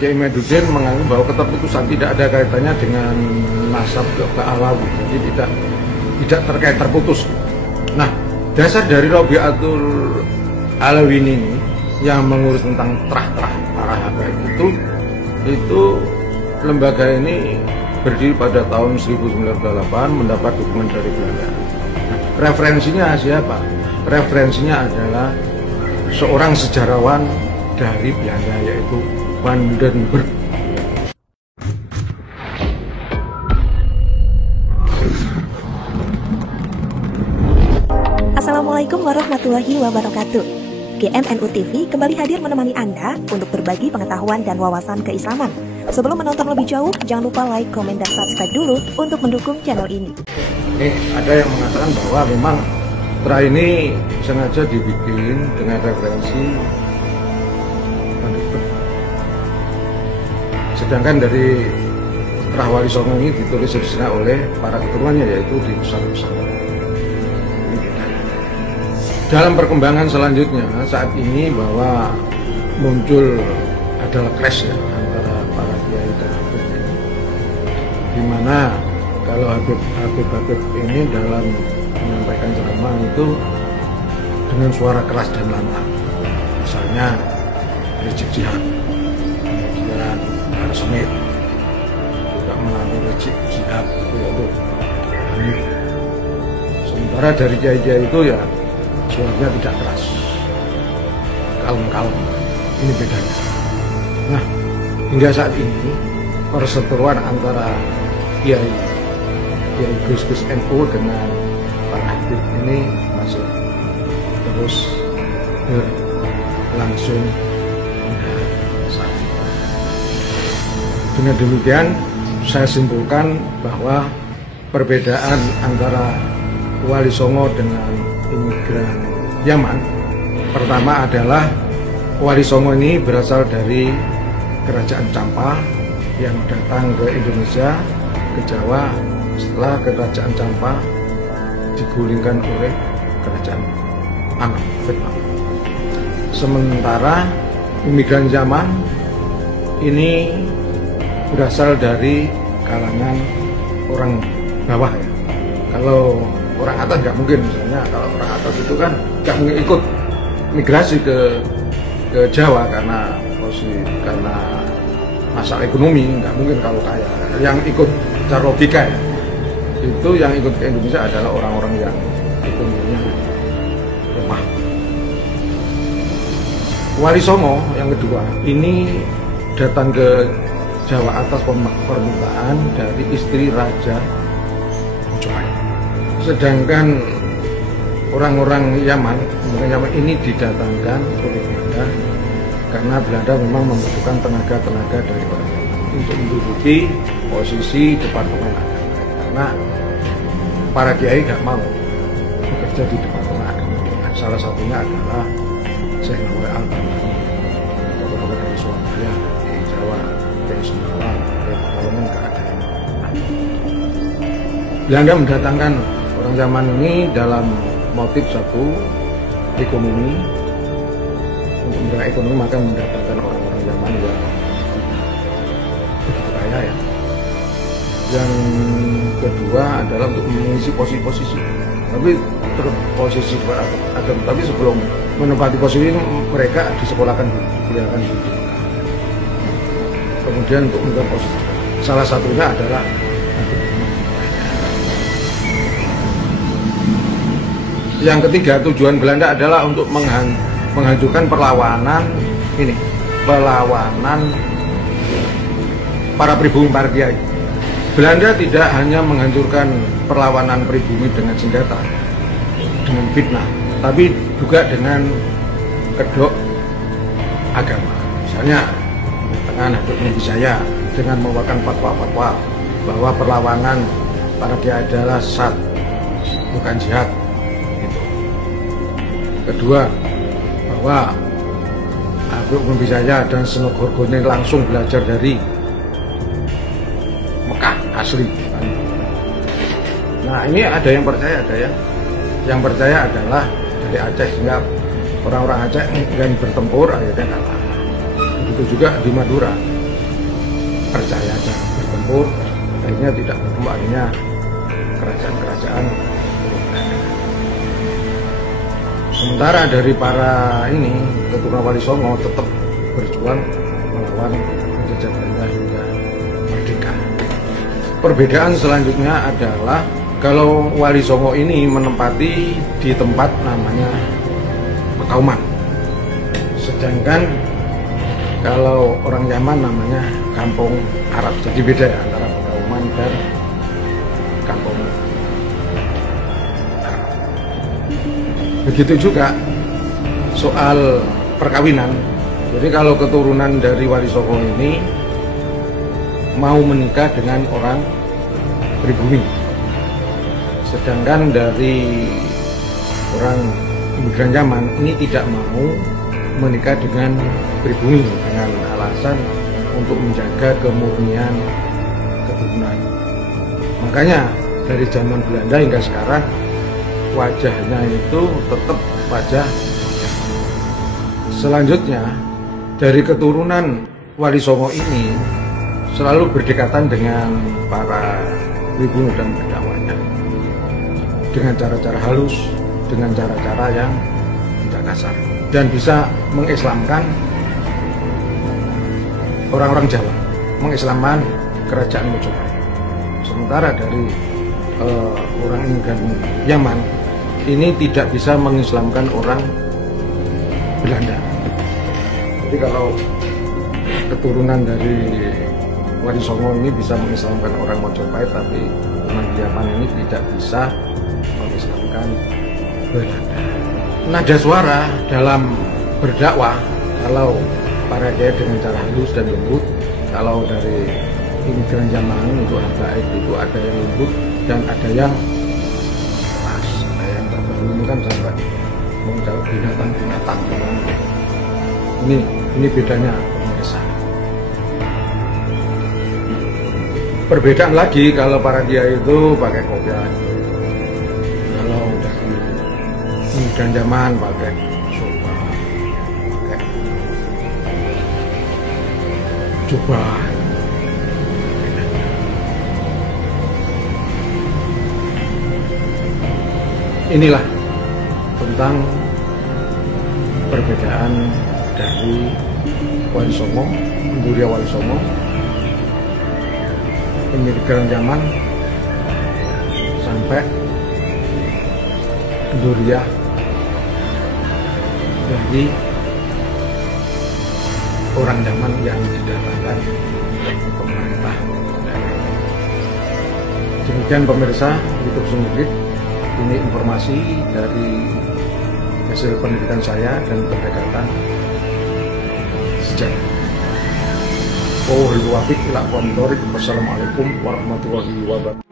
Kiai Medudin menganggap bahwa keterputusan tidak ada kaitannya dengan nasab ke Alawi, jadi tidak terkait terputus. Nah, dasar dari Robiatul Alawi ini yang mengurus tentang terah-terah para habaib itu lembaga ini berdiri pada tahun 1908, mendapat dukungan dari Belanda. Nah, referensinya siapa? Referensinya adalah seorang sejarawan dari Belanda, yaitu Van den Berg. Assalamualaikum warahmatullahi wabarakatuh. GMNU TV kembali hadir menemani Anda untuk berbagi pengetahuan dan wawasan keislaman. Sebelum menonton lebih jauh, jangan lupa like, komen, dan subscribe dulu untuk mendukung channel ini. Ada yang mengatakan bahwa memang terah ini sengaja dibikin dengan referensi Van den Berg. Sedangkan dari terah Wali Songo ini ditulis original oleh para keturunannya, yaitu di Nusantara. Dalam perkembangan selanjutnya saat ini bahwa muncul adalah clash ya, antara para kiai dan habib ini, dimana kalau habib ini dalam menyampaikan ceramah itu dengan suara keras dan lantang, misalnya Rizik Syihab, kemudian Bahar Smith juga menantu Rizik Syihab itu yaitu Hanif. Sementara dari kiai-kiai itu ya suaranya tidak keras, kalem-kalem. Ini bedanya. Nah, hingga saat ini perseteruan antara kiai Gus NU dengan para habib ini masih terus berlangsung hingga saat ini. Dengan demikian saya simpulkan bahwa perbedaan antara Wali Songo dengan imigran Yaman, pertama adalah Wali Songo ini berasal dari kerajaan Campa yang datang ke Indonesia, ke Jawa setelah kerajaan Campa digulingkan oleh kerajaan Anom, Vietnam. Sementara imigran Yaman ini berasal dari kalangan orang bawah ya. Kalau orang atas nggak mungkin, misalnya kalau orang atas itu kan nggak mungkin ikut migrasi ke Jawa karena masalah ekonomi, nggak mungkin kalau kaya. Yang ikut secara logika ya, itu yang ikut ke Indonesia adalah orang-orang yang ekonominya lemah. Wali Songo yang kedua ini datang ke Jawa atas permintaan dari istri Raja Majapahit. Sedangkan orang-orang Yaman ini didatangkan oleh Belanda karena Belanda memang membutuhkan tenaga-tenaga dari orang Yaman untuk menduduki posisi Departemen Agama, karena para kiai nggak mau bekerja di Departemen Agama. Salah satunya adalah Syekh Nawai Al-Albani, tokoh-tokoh dari Surabaya, di Jawa, dari Sumatera, dari Pekalongan nggak ada yang Belanda mendatangkan orang zaman ini dalam motif satu ekonomi. Untuk menjaga ekonomi maka mendatangkan orang-orang zaman yang begitu kaya ya. Yang kedua adalah untuk mengisi posisi-posisi. Tapi posisi ada, tapi sebelum menempati posisi ini mereka disekolahkan kuliahkan di Mekah. Kemudian untuk menempati posisi salah satunya adalah yang ketiga, tujuan Belanda adalah untuk menghancurkan perlawanan para pribumi, para kiai. Belanda tidak hanya menghancurkan perlawanan pribumi dengan senjata, dengan fitnah, tapi juga dengan kedok agama. Misalnya dengan Habib Nabi saya dengan mengeluarkan fatwa-fatwa bahwa perlawanan para kiai adalah sat, bukan jihad. Kedua, bahwa Habib Nabi saya dan Senogorgone langsung belajar dari Mekah asli. Nah, ini ada yang percaya, ada yang percaya adalah dari Aceh, sehingga orang-orang Aceh yang bertempur akhirnya kalah. Begitu juga di Madura, percaya aja bertempur, akhirnya tidak bertempur, akhirnya kerajaan-kerajaan. Sementara dari para ini keturunan Wali Songo tetap berjuang melawan penjajah Belanda hingga merdeka. Perbedaan selanjutnya adalah kalau Wali Songo ini menempati di tempat namanya Pekauman, sedangkan kalau orang Yaman namanya Kampung Arab. Jadi beda ya antara Pekauman dan Kampung Arab. Begitu juga soal perkawinan. Jadi kalau keturunan dari Wali Songo ini mau menikah dengan orang pribumi, sedangkan dari orang imigran Yaman ini tidak mau menikah dengan pribumi dengan alasan untuk menjaga kemurnian keturunan. Makanya dari zaman Belanda hingga sekarang wajahnya itu tetap wajah. Selanjutnya dari keturunan Wali Songo ini selalu berdekatan dengan para pribumi dan berdakwahnya dengan cara-cara halus, dengan cara-cara yang tidak kasar, dan bisa mengislamkan orang-orang Jawa, mengislamkan kerajaan Mojopahit. Sementara dari orang imigran Yaman ini tidak bisa mengislamkan orang Belanda. Jadi kalau keturunan dari Wali Songo ini bisa mengislamkan orang Mojopahit, tapi orang Yaman ini tidak bisa mengislamkan Belanda. Nada suara dalam berdakwah, kalau para kiai dengan cara halus dan lembut, kalau dari imigran Yaman itu baik, itu ada yang lembut dan ada yang keras. Ada yang terbaru ini kan sampai mengucap binatang-binatang. Ini bedanya pemirsa. Perbedaan lagi kalau para kiai itu pakai kopiah, kalau dari imigran Yaman pakai soba, pakai jubah. Inilah tentang perbedaan dari Wali Songo, Duriya Wali Songo, imigran Yaman, sampai Duriya dari orang Yaman yang didatangkan oleh pemerintah daerah. Demikian pemirsa YouTube Sumugit, ini informasi dari hasil penelitian saya dan pendekatan sejarah. Wassalamualaikum warahmatullahi wabarakatuh.